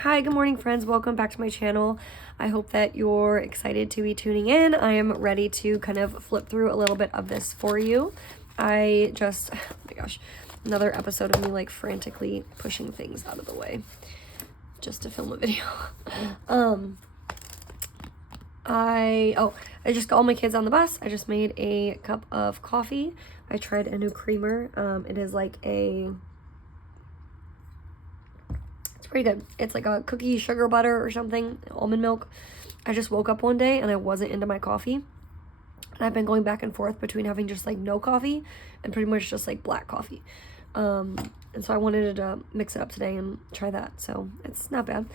Hi, good morning, friends. Welcome back to my channel. I hope that you're excited to be tuning in. I am ready to kind of flip through a little bit of this for you. Oh my gosh, another episode of me like frantically pushing things out of the way just to film a video. I just got all my kids on the bus. I just made a cup of coffee. I tried a new creamer. It is like it's pretty good. It's like a cookie sugar butter or something, almond milk. I just woke up one day and I wasn't into my coffee. And I've been going back and forth between having just like no coffee and pretty much just like black coffee. And so I wanted to mix it up today and try that. So it's not bad.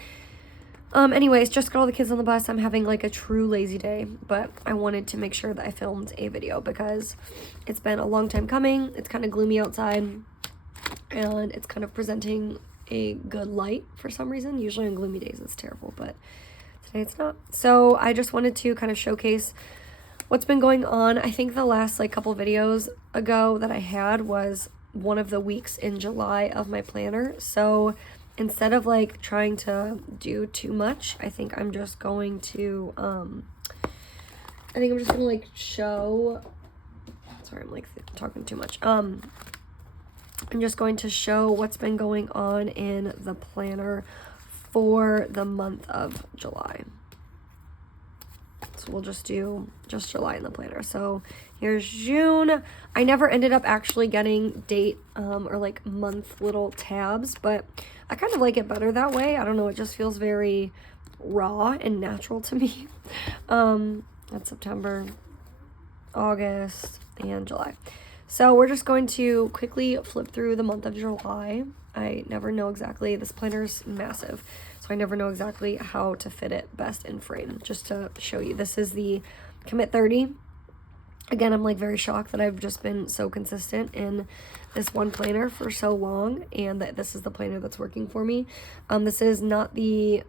Anyways, just got all the kids on the bus. I'm having like a true lazy day, but I wanted to make sure that I filmed a video because it's been a long time coming. It's kind of gloomy outside and it's kind of presenting a good light for some reason. Usually on gloomy days it's terrible, but today it's not. So I just wanted to kind of showcase what's been going on. I think the last like couple videos ago that I had was one of the weeks in July of my planner. So instead of like trying to do too much, I think I'm just going to like show, sorry, I'm like talking too much. I'm just going to show what's been going on in the planner for the month of July. So we'll just do just July in the planner. So here's June. I never ended up actually getting date or like month little tabs, but I kind of like it better that way. I don't know, it just feels very raw and natural to me. That's September, August, and July. So we're just going to quickly flip through the month of July. I never know exactly, this planner's massive, so I never know exactly how to fit it best in frame. Just to show you, this is the COMMIT30. Again, I'm like very shocked that I've just been so consistent in this one planner for so long and that this is the planner that's working for me. This is not the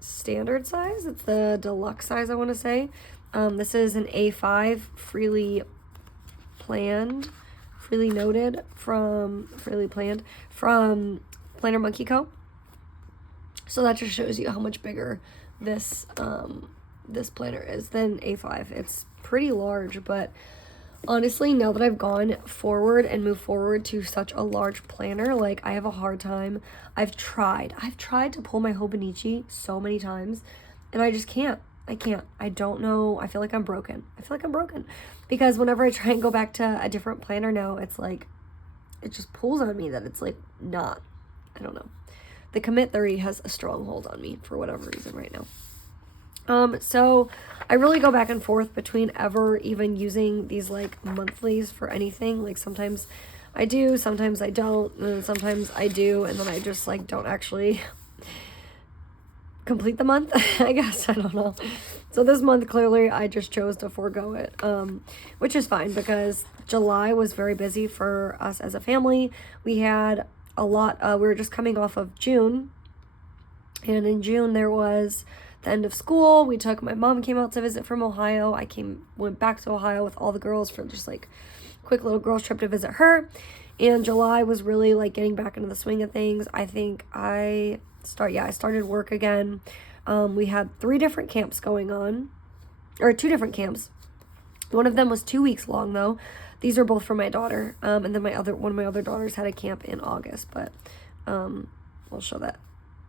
standard size, it's the deluxe size, I want to say. This is an A5 freely noted from Planner Monkey Co. So that just shows you how much bigger this this planner is than A5. It's pretty large, but honestly, now that I've gone forward and moved forward to such a large planner, like I have a hard time. I've tried to pull my Hobonichi so many times and I just can't. I don't know. I feel like I'm broken. Because whenever I try and go back to a different planner now, it's like, it just pulls on me that it's like not, I don't know. The COMMIT30 has a stronghold on me for whatever reason right now. So I really go back and forth between ever even using these like monthlies for anything. Like sometimes I do, sometimes I don't, and then sometimes I do, and then I just like don't actually complete the month, I guess. I don't know. So this month, clearly, I just chose to forego it, which is fine because July was very busy for us as a family. We had a lot, we were just coming off of June, and in June there was the end of school. My mom came out to visit from Ohio. Went back to Ohio with all the girls for just like quick little girls trip to visit her. And July was really like getting back into the swing of things. I think I started work again. We had 3 different camps going on, or 2 different camps. One of them was 2 weeks long though. These are both for my daughter. And then one of my other daughters had a camp in August, but I'll show that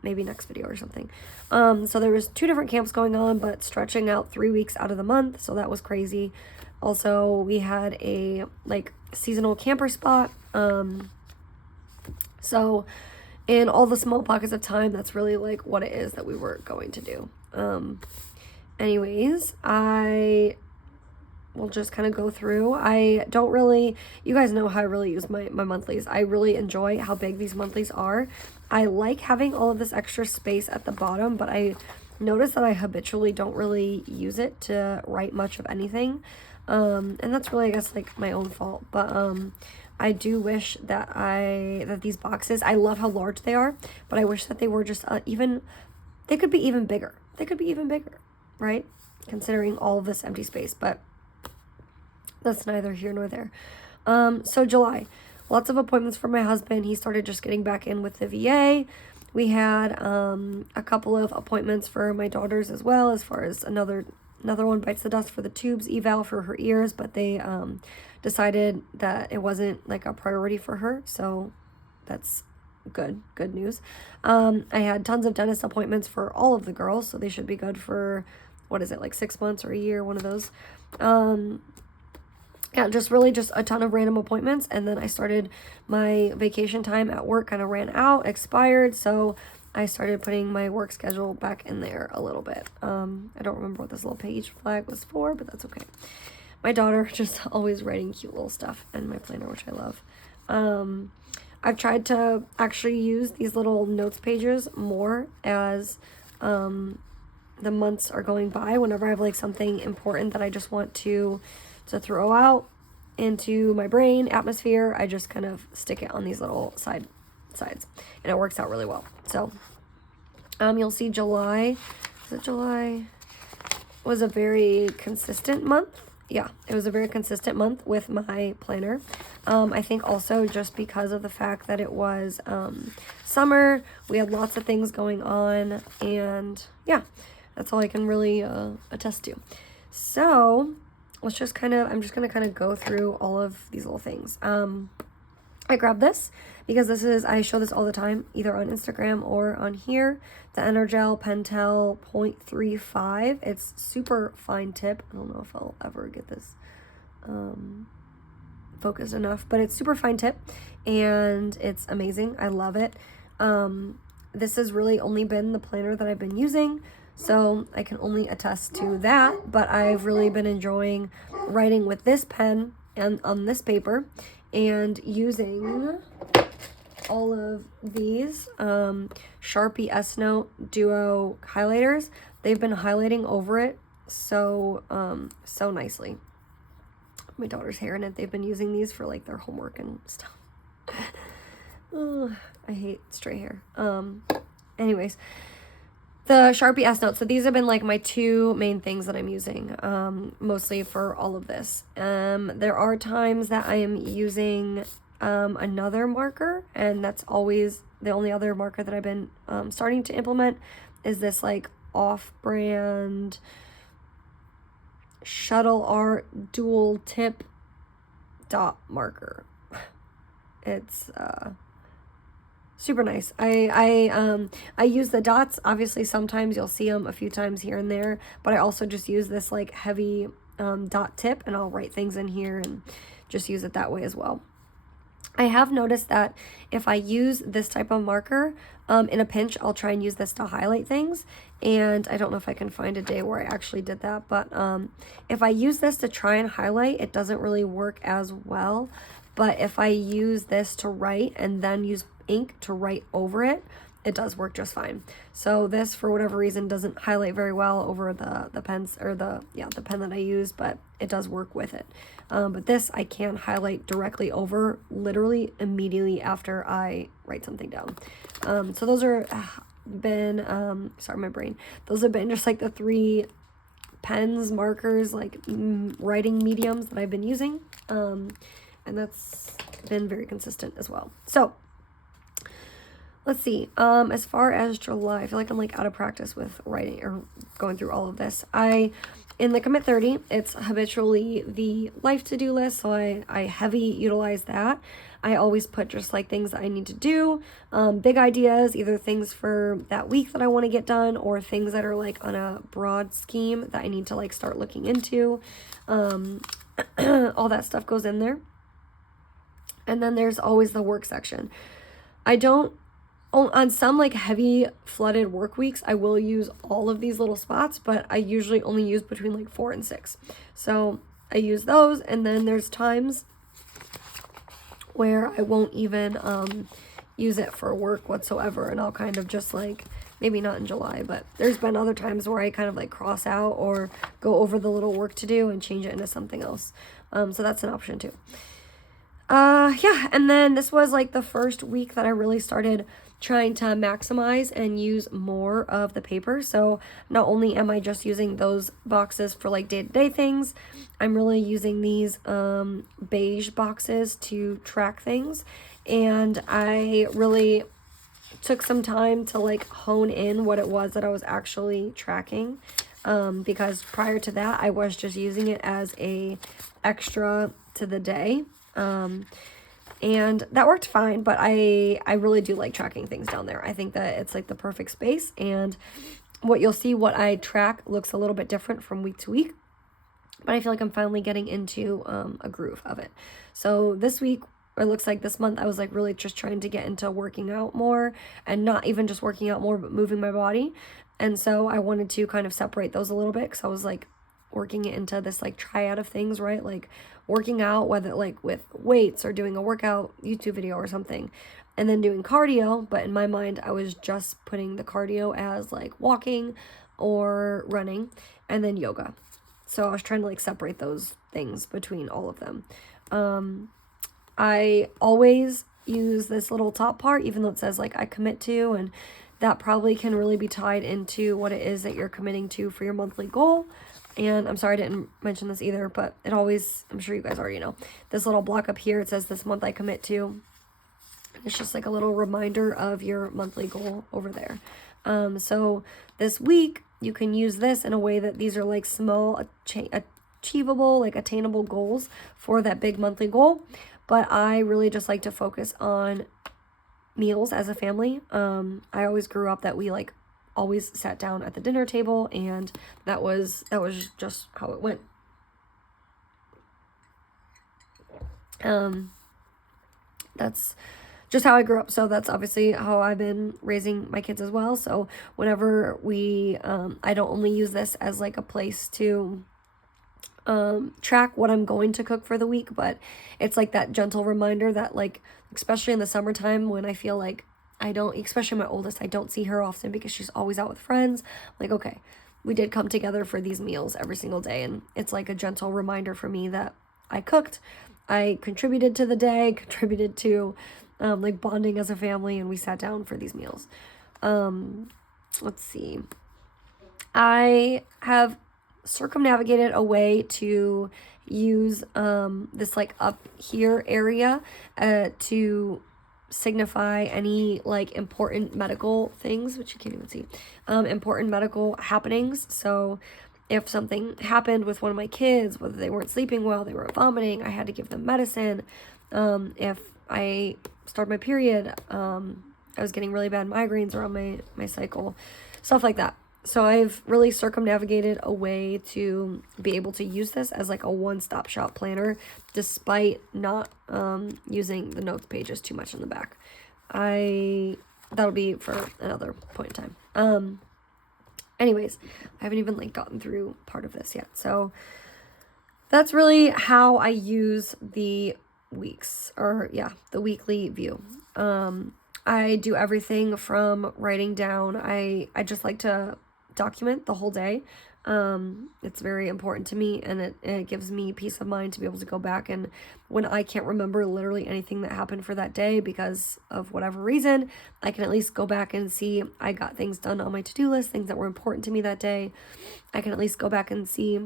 maybe next video or something. So there was 2 different camps going on, but stretching out 3 weeks out of the month, so that was crazy. Also, we had a like seasonal camper spot. So in all the small pockets of time, that's really like what it is that we were going to do. Anyways, I will just kind of go through. You guys know how I really use my monthlies. I really enjoy how big these monthlies are. I like having all of this extra space at the bottom, but I notice that I habitually don't really use it to write much of anything. And that's really, I guess, like my own fault. But I do wish that these boxes, I love how large they are, but I wish that they were just they could be even bigger. Right? Considering all of this empty space, but that's neither here nor there. So July, lots of appointments for my husband. He started just getting back in with the VA. We had a couple of appointments for my daughters as well, as far as another one bites the dust for the tubes eval for her ears, but they decided that it wasn't like a priority for her, so that's good news. I had tons of dentist appointments for all of the girls, so they should be good for, what is it, like 6 months or a year, one of those. Yeah, just a ton of random appointments. And then I started my vacation time at work, kind of ran out, expired. So I started putting my work schedule back in there a little bit. I don't remember what this little page flag was for, but that's okay. My daughter just always writing cute little stuff in my planner, which I love. I've tried to actually use these little notes pages more as the months are going by. Whenever I have like something important that I just want to throw out into my brain atmosphere, I just kind of stick it on these little sides, and it works out really well. So you'll see July was a very consistent month. Yeah, it was a very consistent month with my planner. I think also just because of the fact that it was summer, we had lots of things going on, and yeah, that's all I can really attest to. So I'm just gonna kind of go through all of these little things. I grabbed this because I show this all the time, either on Instagram or on here. The Energel Pentel 0.35. It's super fine tip. I don't know if I'll ever get this focused enough, but it's super fine tip and it's amazing. I love it. This has really only been the planner that I've been using, so I can only attest to that, but I've really been enjoying writing with this pen and on this paper and using all of these Sharpie S-Note Duo highlighters. They've been highlighting over it so nicely. My daughter's hair in it. They've been using these for like their homework and stuff. Oh, I hate stray hair. Anyways, the Sharpie S-Note. So these have been like my two main things that I'm using, mostly for all of this. There are times that I am using another marker, and that's always the only other marker that I've been starting to implement is this like off-brand Shuttle Art dual tip dot marker. It's super nice. I use the dots. Obviously, sometimes you'll see them a few times here and there, but I also just use this like heavy dot tip, and I'll write things in here and just use it that way as well. I have noticed that if I use this type of marker, in a pinch, I'll try and use this to highlight things. And I don't know if I can find a day where I actually did that, but if I use this to try and highlight, it doesn't really work as well. But if I use this to write and then use ink to write over it, it does work just fine. So this, for whatever reason, doesn't highlight very well over the pens, or the pen that I use, but it does work with it. But this I can highlight directly over, literally immediately after I write something down. So those are been sorry, my brain. Those have been just like the three pens, markers, like writing mediums that I've been using, and that's been very consistent as well. So let's see, as far as July, I feel like I'm like out of practice with writing or going through all of this. In the COMMIT30, it's habitually the life to-do list, so I heavy utilize that. I always put just like things that I need to do, big ideas, either things for that week that I want to get done, or things that are like on a broad scheme that I need to like start looking into. All that stuff goes in there. And then there's always the work section. On some like heavy flooded work weeks, I will use all of these little spots, but I usually only use between like 4 and 6. So I use those, and then there's times where I won't even use it for work whatsoever, and I'll kind of just like, maybe not in July, but there's been other times where I kind of like cross out or go over the little work to do and change it into something else. So that's an option too. Yeah, and then this was like the first week that I really started trying to maximize and use more of the paper. So not only am I just using those boxes for like day-to-day things, I'm really using these beige boxes to track things. And I really took some time to like hone in what it was that I was actually tracking, because prior to that I was just using it as a extra to the day, and that worked fine. But I really do like tracking things down there. I think that it's like the perfect space, and what you'll see, what I track looks a little bit different from week to week, but I feel like I'm finally getting into a groove of it. So this week, or it looks like this month, I was like really just trying to get into working out more, and not even just working out more, but moving my body. And so I wanted to kind of separate those a little bit, because I was like working it into this like triad of things, right? Like working out, whether like with weights or doing a workout YouTube video or something, and then doing cardio. But in my mind, I was just putting the cardio as like walking or running, and then yoga. So I was trying to like separate those things between all of them. I always use this little top part, even though it says like I commit to, and that probably can really be tied into what it is that you're committing to for your monthly goal. And I'm sorry I didn't mention this either, but it always, I'm sure you guys already know, this little block up here, it says this month I commit to. It's just like a little reminder of your monthly goal over there. So this week you can use this in a way that these are like small, achievable, like attainable goals for that big monthly goal. But I really just like to focus on meals as a family. I always grew up that we like always sat down at the dinner table, and that was just how it went. That's just how I grew up. So that's obviously how I've been raising my kids as well. So whenever we, I don't only use this as like a place to track what I'm going to cook for the week, but it's like that gentle reminder that like, especially in the summertime when I feel like I don't, especially my oldest, I don't see her often because she's always out with friends. Like, okay, we did come together for these meals every single day, and it's like a gentle reminder for me that I cooked, I contributed to the day, contributed to like bonding as a family, and we sat down for these meals. Let's see. I have circumnavigated a way to use this like up here area to signify any like important medical things, which you can't even see, important medical happenings. So if something happened with one of my kids, whether they weren't sleeping well, they were vomiting, I had to give them medicine. If I started my period, I was getting really bad migraines around my cycle, stuff like that. So I've really circumnavigated a way to be able to use this as like a one-stop shop planner, despite not using the notes pages too much in the back. That'll be for another point in time. Anyways, I haven't even like gotten through part of this yet. So that's really how I use the weeks, or yeah, the weekly view. I do everything from writing down. I just like to document the whole day. It's very important to me, and it gives me peace of mind to be able to go back, and when I can't remember literally anything that happened for that day because of whatever reason, I can at least go back and see I got things done on my to-do list, things that were important to me that day. I can at least go back and see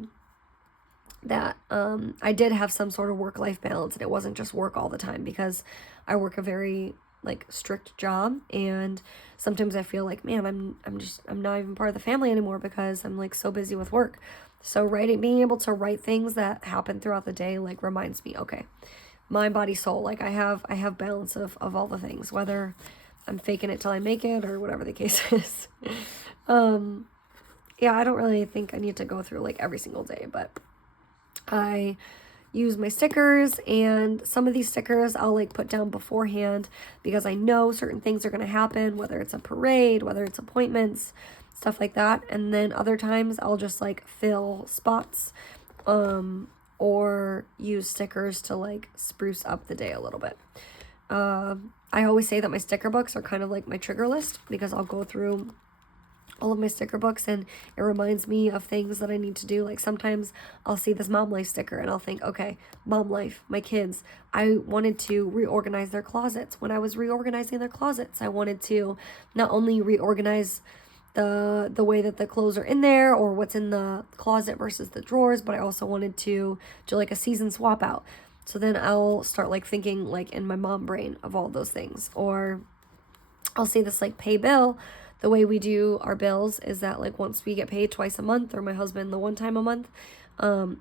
that I did have some sort of work-life balance, and it wasn't just work all the time, because I work a very like strict job, and sometimes I feel like, man, I'm not even part of the family anymore because I'm like so busy with work. So being able to write things that happen throughout the day like reminds me, okay, mind, body, soul, like I have balance of all the things, whether I'm faking it till I make it or whatever the case is. Yeah, I don't really think I need to go through like every single day, but I use my stickers, and some of these stickers I'll like put down beforehand because I know certain things are going to happen, whether it's a parade, whether it's appointments, stuff like that. And then other times I'll just like fill spots or use stickers to like spruce up the day a little bit. I always say that my sticker books are kind of like my trigger list, because I'll go through all of my sticker books and it reminds me of things that I need to do. Like sometimes I'll see this mom life sticker and I'll think, okay, mom life, my kids, I wanted to reorganize their closets. When I was reorganizing their closets, I wanted to not only reorganize the way that the clothes are in there or what's in the closet versus the drawers, but I also wanted to do like a season swap out. So then I'll start like thinking like in my mom brain of all those things. Or I'll see this like pay bill. The way we do our bills is that like once we get paid twice a month, or my husband the one time a month,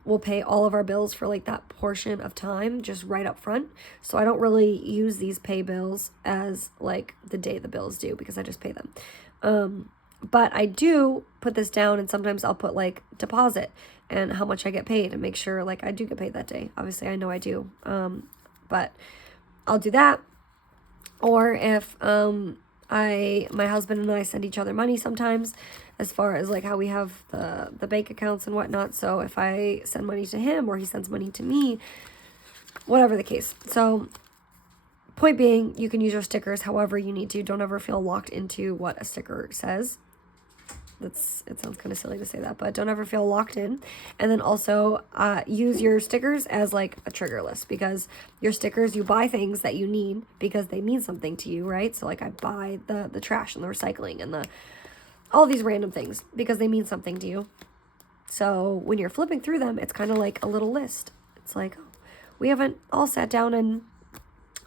we'll pay all of our bills for like that portion of time just right up front. So I don't really use these pay bills as like the day the bills due, because I just pay them. But I do put this down, and sometimes I'll put like deposit and how much I get paid, and make sure like I do get paid that day. Obviously I know I do. But I'll do that. Or if my husband and I send each other money sometimes, as far as like how we have the bank accounts and whatnot. So if I send money to him or he sends money to me, whatever the case. So point being, you can use your stickers however you need to. Don't ever feel locked into what a sticker says. It sounds kind of silly to say that, but don't ever feel locked in. And then also use your stickers as like a trigger list, because your stickers, you buy things that you need because they mean something to you, right? So like I buy the trash and the recycling and all these random things because they mean something to you. So when you're flipping through them, it's kind of like a little list. It's like, oh, we haven't all sat down and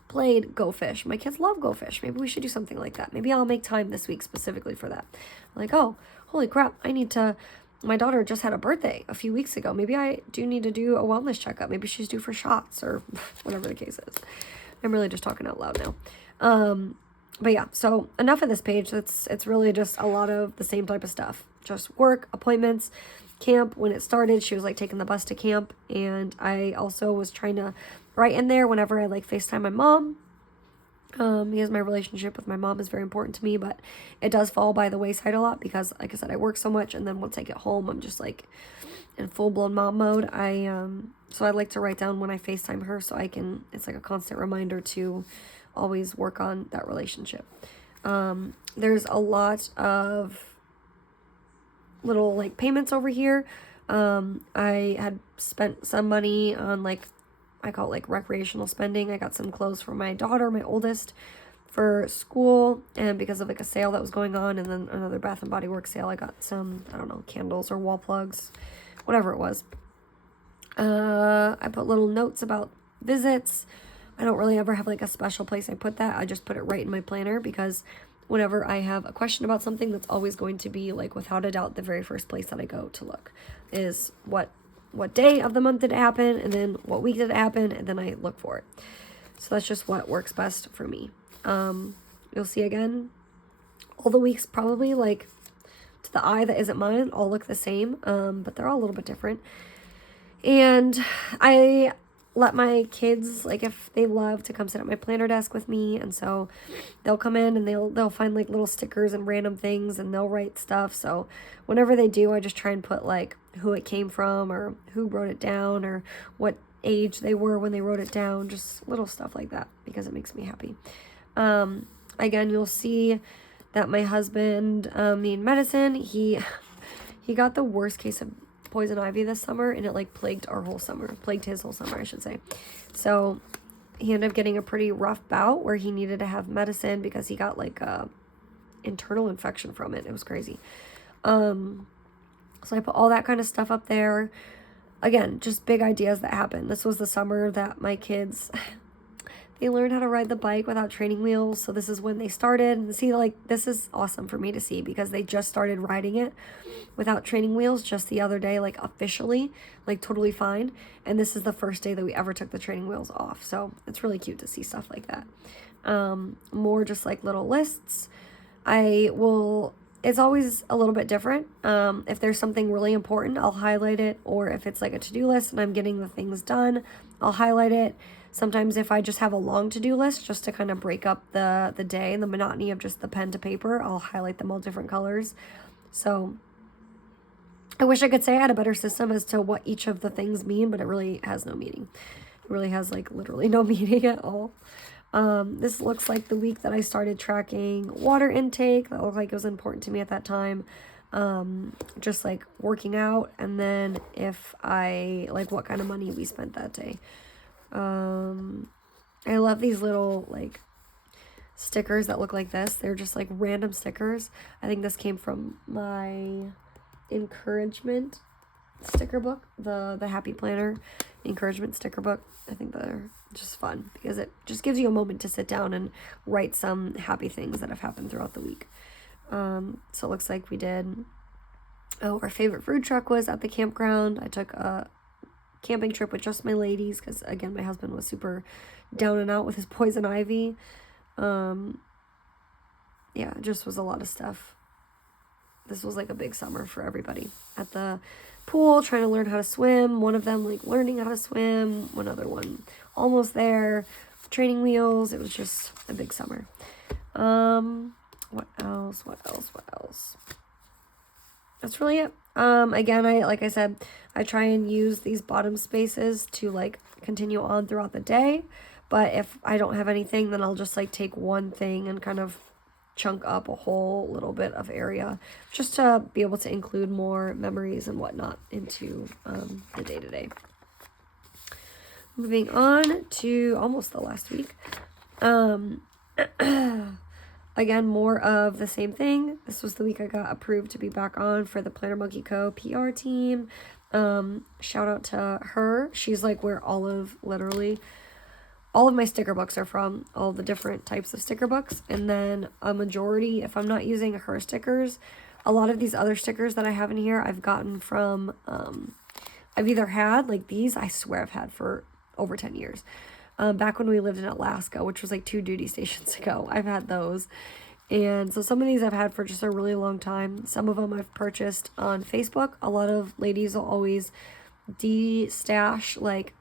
played Go Fish. My kids love Go Fish. Maybe we should do something like that. Maybe I'll make time this week specifically for that. Like, oh, holy crap, my daughter just had a birthday a few weeks ago. Maybe I do need to do a wellness checkup. Maybe she's due for shots, or whatever the case is. I'm really just talking out loud now. But yeah, so enough of this page. It's really just a lot of the same type of stuff. Just work, appointments, camp. When it started, she was like taking the bus to camp. And I also was trying to write in there whenever I like FaceTime my mom. Because my relationship with my mom is very important to me, but it does fall by the wayside a lot because, like I said, I work so much, and then once I get home, I'm just like in full-blown mom mode. So I like to write down when I FaceTime her, so it's like a constant reminder to always work on that relationship. There's a lot of little like payments over here. I had spent some money on like, I call it like recreational spending. I got some clothes for my daughter, my oldest, for school, and because of like a sale that was going on, and then another Bath and Body Works sale, I got some, I don't know, candles or wall plugs, whatever it was. I put little notes about visits. I don't really ever have like a special place I put that. I just put it right in my planner, because whenever I have a question about something, that's always going to be like without a doubt the very first place that I go to look is what day of the month did it happen, and then what week did it happen, and then I look for it. So that's just what works best for me. You'll see again, all the weeks probably like to the eye that isn't mine all look the same, but they're all a little bit different. And I let my kids, like if they love to come sit at my planner desk with me, and so they'll come in and they'll find like little stickers and random things, and they'll write stuff. So whenever they do, I just try and put like who it came from, or who wrote it down, or what age they were when they wrote it down, just little stuff like that, because it makes me happy. Again, you'll see that my husband needed medicine. He got the worst case of poison ivy this summer, and it like plagued his whole summer, I should say. So he ended up getting a pretty rough bout where he needed to have medicine because he got like a internal infection from it. It was crazy. So I put all that kind of stuff up there. Again, just big ideas that happen. This was the summer that my kids, they learned how to ride the bike without training wheels. So this is when they started. And see, like, this is awesome for me to see, because they just started riding it without training wheels just the other day, like officially, like totally fine. And this is the first day that we ever took the training wheels off. So it's really cute to see stuff like that. More just like little lists. It's always a little bit different. If there's something really important, I'll highlight it. Or if it's like a to-do list and I'm getting the things done, I'll highlight it. Sometimes if I just have a long to-do list, just to kind of break up the day and the monotony of just the pen to paper, I'll highlight them all different colors. So I wish I could say I had a better system as to what each of the things mean, but it really has no meaning. It really has like literally no meaning at all. This looks like the week that I started tracking water intake. That looked like it was important to me at that time. Just like working out, and then if I like what kind of money we spent that day. I love these little like stickers that look like this. They're just like random stickers. I think this came from my encouragement sticker book, the Happy Planner. encouragement sticker book. I think they're just fun because it just gives you a moment to sit down and write some happy things that have happened throughout the week. So it looks like we did, our favorite food truck was at the campground. I took a camping trip with just my ladies because, again, my husband was super down and out with his poison ivy. Yeah, it just was a lot of stuff. This was like a big summer for everybody. At the pool, trying to learn how to swim. One of them like learning how to swim. One other one almost there. Training wheels. It was just a big summer. What else? That's really it. Again, like I said, I try and use these bottom spaces to like continue on throughout the day. But if I don't have anything, then I'll just like take one thing and kind of chunk up a whole little bit of area just to be able to include more memories and whatnot into the day-to-day. Moving on to almost the last week. Again, more of the same thing. This was the week I got approved to be back on for the Planner Monkey Co. PR team. Shout out to her. She's like where literally all of my sticker books are from, all the different types of sticker books. And then a majority, if I'm not using her stickers, a lot of these other stickers that I have in here, I've gotten from, I've either had, like these, I swear I've had for over 10 years. Back when we lived in Alaska, which was like 2 duty stations ago, I've had those. And so some of these I've had for just a really long time. Some of them I've purchased on Facebook. A lot of ladies will always de-stash, like,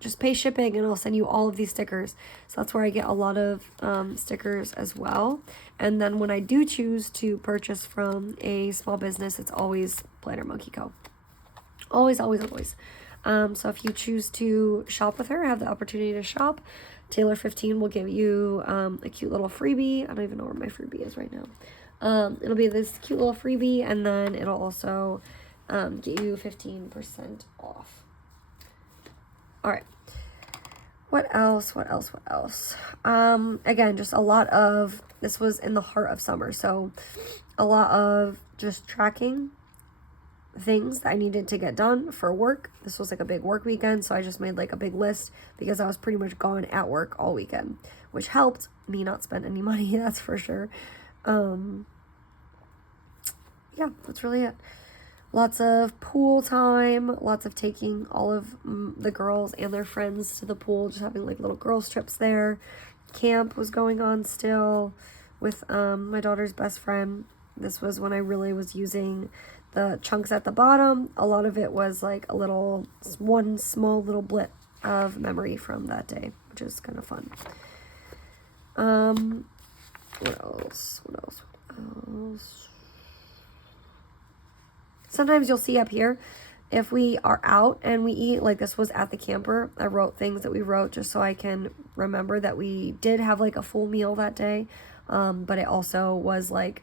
just pay shipping and I'll send you all of these stickers. So that's where I get a lot of stickers as well. And then when I do choose to purchase from a small business, it's always Planner Monkey Co. Always. So if you choose to shop with her, have the opportunity to shop, Taylor15 will give you a cute little freebie. I don't even know where my freebie is right now. It'll be this cute little freebie, and then it'll also get you 15% off. All right. What else? Again, just a lot of, this was in the heart of summer, so a lot of just tracking things that I needed to get done for work. This was like a big work weekend, so I just made like a big list because I was pretty much gone at work all weekend, which helped me not spend any money, that's for sure. Yeah, that's really it. Lots of pool time, lots of taking all of the girls and their friends to the pool, just having like little girls trips there. Camp was going on still with my daughter's best friend. This was when I really was using the chunks at the bottom. A lot of it was like one small little blip of memory from that day, which is kind of fun. What else? Sometimes you'll see up here, if we are out and we eat, like this was at the camper, I wrote things that we wrote just so I can remember that we did have like a full meal that day. But it also was like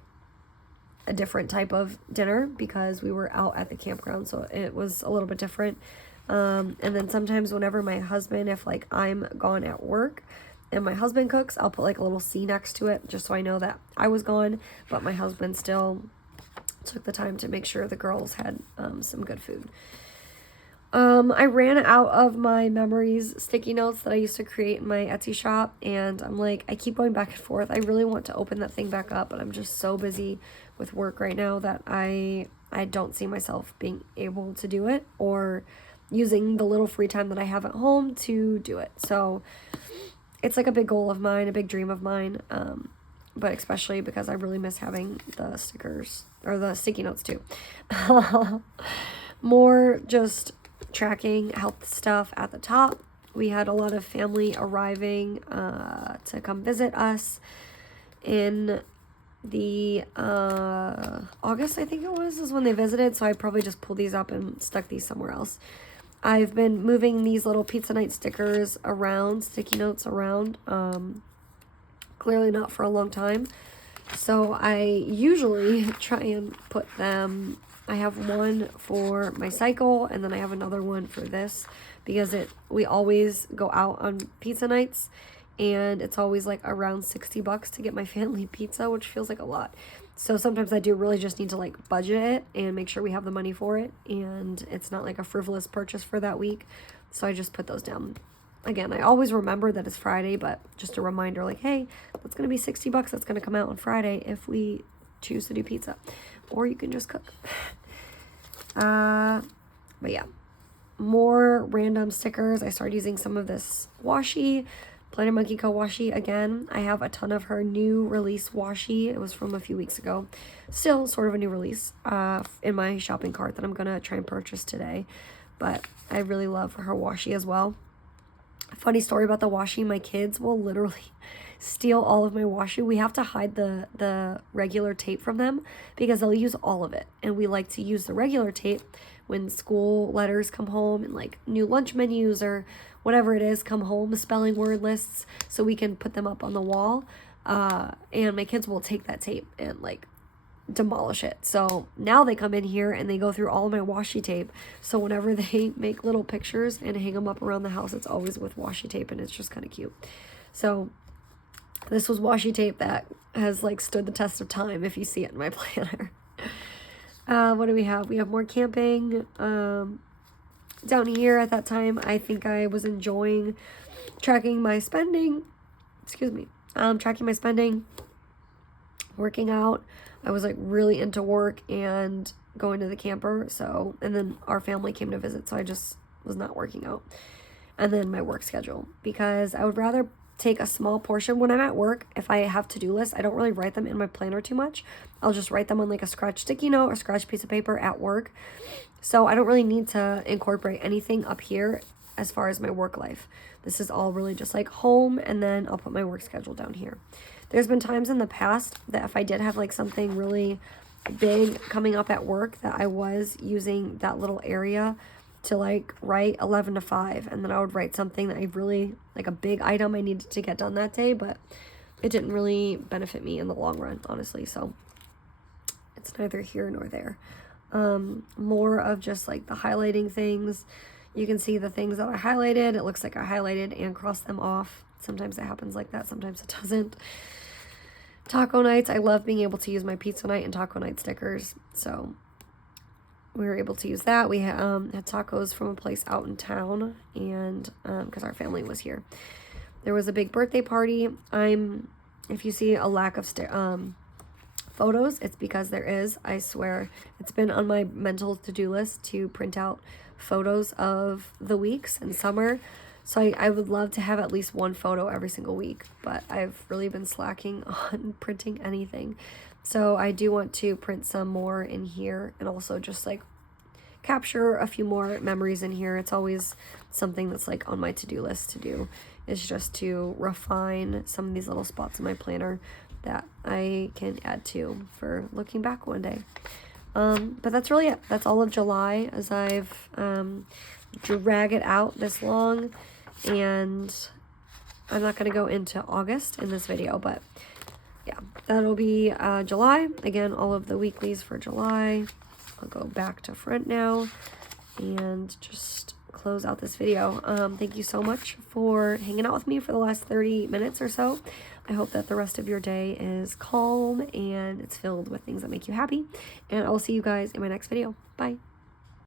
a different type of dinner because we were out at the campground, so it was a little bit different. And then sometimes whenever my husband, if like I'm gone at work and my husband cooks, I'll put like a little C next to it just so I know that I was gone, but my husband still took the time to make sure the girls had some good food. I ran out of my memories sticky notes that I used to create in my Etsy shop, and I'm like, I keep going back and forth. I really want to open that thing back up, but I'm just so busy with work right now that I don't see myself being able to do it or using the little free time that I have at home to do it. So it's like a big goal of mine, a big dream of mine, but especially because I really miss having the stickers or the sticky notes too. More just tracking health stuff at the top. We had a lot of family arriving to come visit us in the August, I think it was, is when they visited, so I probably just pulled these up and stuck these somewhere else. I've been moving these little pizza night stickers around, sticky notes around, clearly not for a long time, so I usually try and put them, I have one for my cycle, and then I have another one for this, because we always go out on pizza nights, and it's always like around $60 to get my family pizza, which feels like a lot. So sometimes I do really just need to like budget it and make sure we have the money for it, and it's not like a frivolous purchase for that week. So I just put those down. Again, I always remember that it's Friday, but just a reminder like, hey, that's going to be $60 that's going to come out on Friday if we choose to do pizza, or you can just cook. But yeah, more random stickers. I started using some of this washi, Planet Monkey Co. washi again. I have a ton of her new release washi. It was from a few weeks ago. Still sort of a new release in my shopping cart that I'm going to try and purchase today. But I really love her washi as well. Funny story about the washi, my kids will literally steal all of my washi. We have to hide the regular tape from them because they'll use all of it. And we like to use the regular tape when school letters come home and like new lunch menus or whatever it is come home, spelling word lists, so we can put them up on the wall. And my kids will take that tape and like demolish it. So now they come in here and they go through all of my washi tape. So whenever they make little pictures and hang them up around the house, it's always with washi tape, and it's just kind of cute. So this was washi tape that has like stood the test of time if you see it in my planner. What do we have? We have more camping. Down here at that time, I think I was enjoying tracking my spending. Tracking my spending, working out. I was like really into work and going to the camper. So, and then our family came to visit, so I just was not working out. And then my work schedule, because I would rather take a small portion when I'm at work. If I have to-do lists, I don't really write them in my planner too much. I'll just write them on like a scratch sticky note or scratch piece of paper at work. So I don't really need to incorporate anything up here as far as my work life. This is all really just like home, and then I'll put my work schedule down here. There's been times in the past that if I did have like something really big coming up at work, that I was using that little area to like write 11 to 5, and then I would write something that I really like, a big item I needed to get done that day, but it didn't really benefit me in the long run, honestly. So it's neither here nor there. More of just like the highlighting things. You can see the things that I highlighted. It looks like I highlighted and crossed them off. Sometimes it happens like that, sometimes it doesn't. Taco nights, I love being able to use my pizza night and taco night stickers, so we were able to use that. We had tacos from a place out in town, and because our family was here. There was a big birthday party. If you see a lack of photos, it's because there is. I swear, it's been on my mental to-do list to print out photos of the weeks in summer. So I would love to have at least one photo every single week, but I've really been slacking on printing anything. So I do want to print some more in here, and also just like capture a few more memories in here. It's always something that's like on my to-do list to do, is just to refine some of these little spots in my planner that I can add to for looking back one day. But that's really it. That's all of July, as I've drag it out this long, and I'm not going to go into August in this video, but yeah, that'll be July. Again, all of the weeklies for July. I'll go back to front now and just close out this video. Thank you so much for hanging out with me for the last 30 minutes or so. I hope that the rest of your day is calm and it's filled with things that make you happy, and I'll see you guys in my next video. Bye.